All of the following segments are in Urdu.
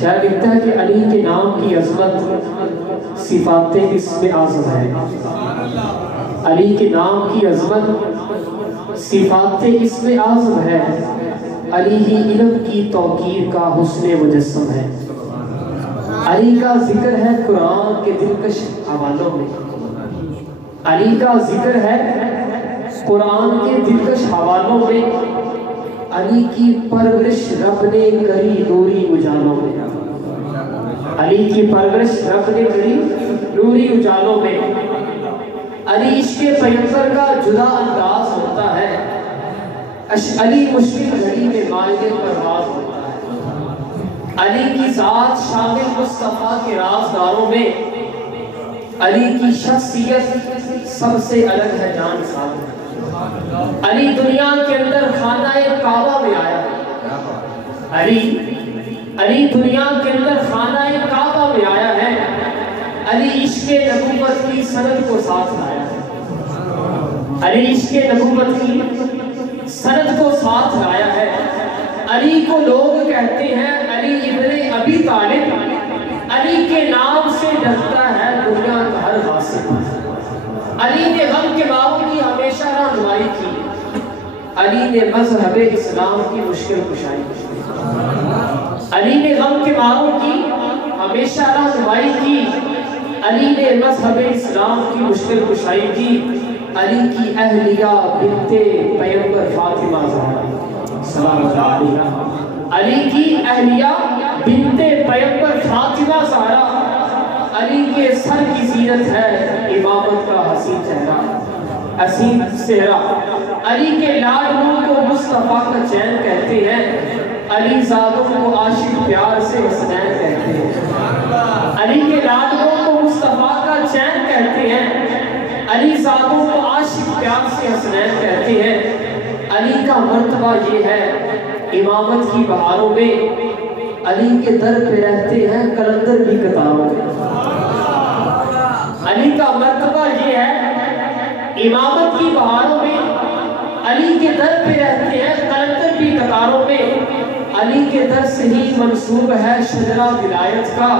شاید لکھتا ہے کہ علی کے نام کی عظمت صفات اسم اعظم ہے. علی کے نام کی عظمت صفات اسم اعظم ہے. علی ہی علم کی توقیر کا حسن مجسم ہے. علی کا ذکر ہے قرآن کے دلکش حوالوں میں. علی کا ذکر ہے قرآن کے دلکش حوالوں میں. علی کی پرورش رب نے کری نوری اجالوں میں. علی کی پرورش رب نے کری نوری اجالوں میں. علی عشق پیغمبر کا جدا انداز ہوتا ہے. علی مشکل گھڑی میں مائل پرواز ہوتا ہے. علی کی ذات شامل مصطفیٰ کے رازداروں میں. علی کی شخصیت سب سے الگ ہے جان ساتھ. علی دنیا کے اندر خانہ کعبہ میں آیا. علی دنیا کے اندر خانہ کعبہ میں آیا ہے. علی عشق نبوت کی سند کو ساتھ لایا ہے. علی عشق نبوت کی سند کو ساتھ لایا ہے. علی کو لوگ کہتے ہیں علی ابن ابی طالب. علی کے نام سے ڈرتا ہے دنیا کا ہر غاصب. علی نے غم کے باغوں کی ہمیشہ رہنمائی کی. علی نے مذہب اسلام کی مشکل کشائی کی. علی نے غم کے باغوں کی ہمیشہ رہنمائی کی. علی نے مذہب اسلام کی مشکل کشائی کی. علی کی اہلیہ بنت پیغمبر فاطمہ زہرا سلام اللہ علیہا. علی کی اہلیہ بنت پیغمبر فاطمہ زہرا. علی کے سر کی زینت ہے امامت کا حسین چہرہ حسین چہرہ. علی کے لاڈلوں کو مصطفیٰ کا چین کہتے ہیں. علی زادوں کو عاشق پیار سے حسنین کہتے ہیں. علی کے لاڈلوں کو مصطفیٰ کا چین کہتے ہیں. علی زادوں کو عاشق پیار سے حسنین کہتے ہیں. علی کا مرتبہ یہ ہے امامت کی بہاروں میں. علی کے در پہ رہتے ہیں کلندر کی قطاروں میں. علی کا مرتبہ یہ ہے امامت کی بہاروں میں. علی کے در پہ رہتے ہیں کلندر کی قطاروں میں. علی کے در سے ہی منسوب ہے شجرہ ولایت کا.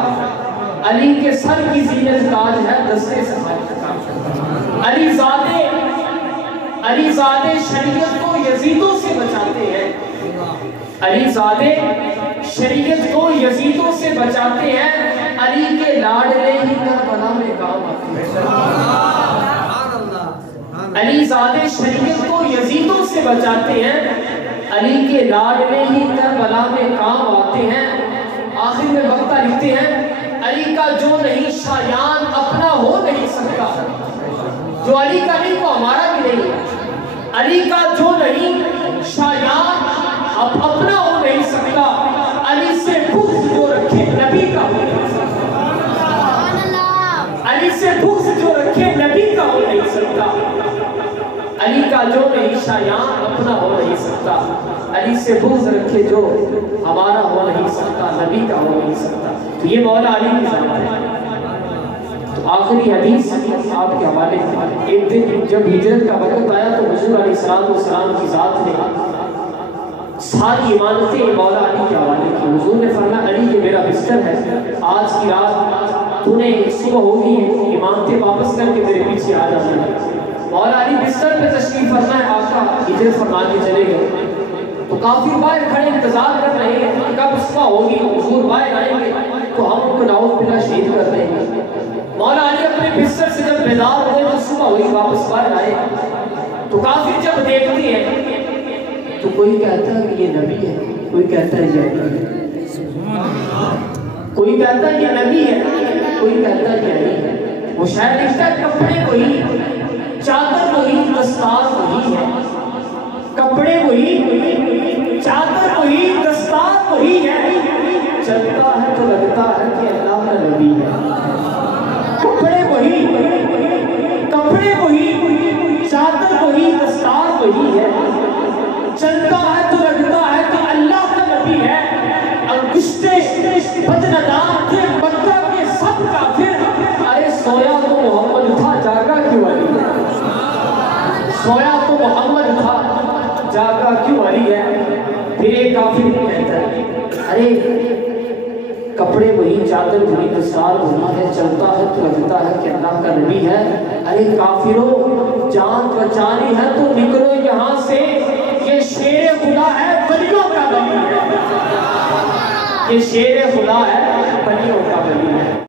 علی کے سر کی زینت تاج ہے دستے صحابہ کا. علی زادے شریعت کو یزیدوں سے بچاتے ہیں. علی زادے شریعت کو یزیدوں سے بچاتے ہیں. علی کے لاڈلے ہی کربلا میں کام آتے ہیں. علی زادے شریعت کو یزیدوں سے بچاتے ہیں. علی کے لاڈلے ہی کربلا میں کام آتے ہیں. آخر میں بختہ لکھتے ہیں علی کا جو نہیں شایان اپنا ہو نہیں سکتا. جو علی کا نہیں وہ ہمارا بھی نہیں ہے. علی کا جو نہیں شایان اپنا ہو نہیں سکتا. علی سے بغض جو رکھے نبی کا ہو نہیں سکتا. علی سے بغض جو رکھے نبی کا ہو نہیں سکتا. علی کا جو نہیں شایان اپنا ہو نہیں سکتا. علی سے بغض رکھے جو ہمارا ہو نہیں سکتا نبی کا ہو نہیں سکتا. تو یہ مولا علی کی ذات ہے. تو آخری حدیث آپ کے حوالے. ایک دن جب ہجرت کا وقت آیا تو حضور علیہ السلام کی ذات نے ساری امانتیں مولا علی کے حوالے کی. حضور نے فرمایا علی یہ میرا بستر ہے. آج کی رات تو نے صبح ہوگی امانتیں واپس کر کے میرے پیچھے آ جانا ہے. مولا علی بستر پہ تشریف فرمائے آقا ہجرت فرما کے چلے گئے. تو کافی باہر کھڑے انتظار کر رہے ہیں کہ کب صبح ہوگی حضور باہر آئیں گے تو ہم ان کو نعوذ باللہ شہید کر دیں گے. مولا علی اپنے بستر سے جب بیدار ہوئے تو صبح ہوئی واپس باہر آئے. تو کافی جب دیکھتی ہیں تو کوئی کہتا ہے کہ یہ نبی ہے, کوئی کہتا ہے یہ علی ہے, کوئی کہتا ہے یہ نبی ہے, کوئی کہتا ہے یہ علی ہے. وہ شاید لکھتا ہے کپڑے وہی, چادر وہی, دستار وہی ہے. کپڑے وہی, چادر وہی, دستار وہی ہے. چلتا ہے تو لگتا ہے کہ اللہ کا نبی ہے. کپڑے وہی, چادر وہی, دستار وہی ہے. چلتا ہے تو لگتا ہے کہ اللہ کا نبی ہے. انگشتے بدندام تھے مکہ کے سب کافر. ارے سویا تو محمد تھا جاگا کیوں علی ہے. سویا تو محمد تھا جاگا کیوں علی ہے. پھر ایک کافر کہتا ہے ارے کپڑے وہی، چادر وہی، دستار وہی ہے، چلتا ہے تو لگتا ہے کہ اللہ کا نبی ہے۔ ارے کافروں، جان بچانی ہے تو نکلو یہاں سے، یہ شیر خدا ہے، ولیوں کا نبی ہے، یہ شیر خدا ہے، ولیوں کا